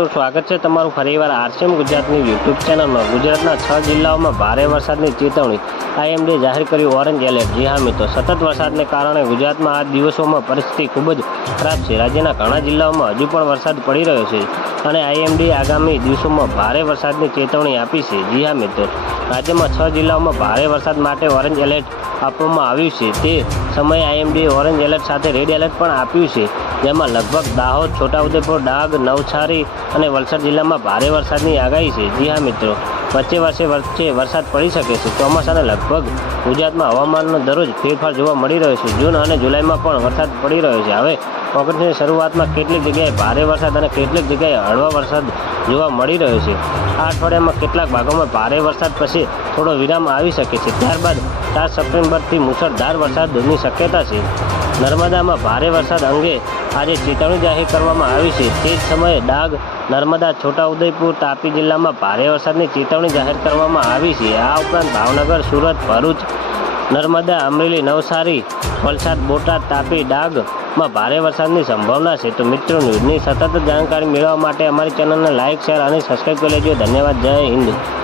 મિત્રો, સ્વાગત છે તમારું ફરીવાર આરસીએમ ગુજરાતની યુટ્યુબ ચેનલમાં. ગુજરાતના છ જિલ્લાઓમાં ભારે વરસાદની ચેતવણી આઈએમડીએ જાહેર કર્યું. ઓરેન્જ એલર્ટ જી હા મિત્રો, સતત વરસાદને કારણે ગુજરાતમાં આ દિવસોમાં પરિસ્થિતિ ખૂબ જ ખરાબ છે. રાજ્યના ઘણા જિલ્લાઓમાં હજુ પણ વરસાદ પડી રહ્યો છે અને આઈએમડી આગામી દિવસોમાં ભારે વરસાદની ચેતવણી આપી છે. જી હા મિત્રો, રાજ્યમાં છ જિલ્લાઓમાં ભારે વરસાદ માટે ઓરેન્જ એલર્ટ આપવામાં આવ્યું છે. તે સમયે આઈએમડી ઓરેન્જ એલર્ટ સાથે રેડ એલર્ટ પણ આપ્યું છે, જેમાં લગભગ દાહોદ, છોટાઉદેપુર, ડાંગ, નવસારી અને વલસાડ જિલ્લામાં ભારે વરસાદની આગાહી છે. જી હા, મિત્રો. વચ્ચે વર્ષે વચ્ચે વરસાદ પડી શકે છે. ચોમાસાને લગભગ ગુજરાતમાં હવામાનનો દરરોજ ફેરફાર જોવા મળી રહ્યો છે. જૂન અને જુલાઈમાં પણ વરસાદ પડી રહ્યો છે. હવે ઓગસ્ટની શરૂઆતમાં કેટલીક જગ્યાએ ભારે વરસાદ અને કેટલીક જગ્યાએ હળવા વરસાદ જોવા મળી રહ્યો છે. આ અઠવાડિયામાં કેટલાક ભાગોમાં ભારે વરસાદ પછી થોડો વિરામ આવી શકે છે. ત્યારબાદ ચાર સપ્ટેમ્બરથી મુસળધાર વરસાદની શક્યતા છે. નર્મદામાં ભારે વરસાદ અંગે આજે ચેતવણી જાહેર કરવામાં આવી છે. તે જ સમયે ડાંગ નર્મદા છોટાઉદેપુર તાપી જિલ્લામાં ભારે વરસાદની ચેતવણી જાહેર કરવામાં આવી છે. આ ઉપરાંત ભાવનગર, સુરત, ભરૂચ, નર્મદા, અમરેલી, નવસારી, વલસાડ, બોટાદ, તાપી ડાંગમાં ભારે વરસાદની સંભાવના છે. તો મિત્રો, ન્યૂઝની સતત જાણકારી મેળવવા માટે અમારી ચેનલને લાઇક શેર અને સબસ્ક્રાઈબ કરી લેજો. ધન્યવાદ. જય હિન્દ.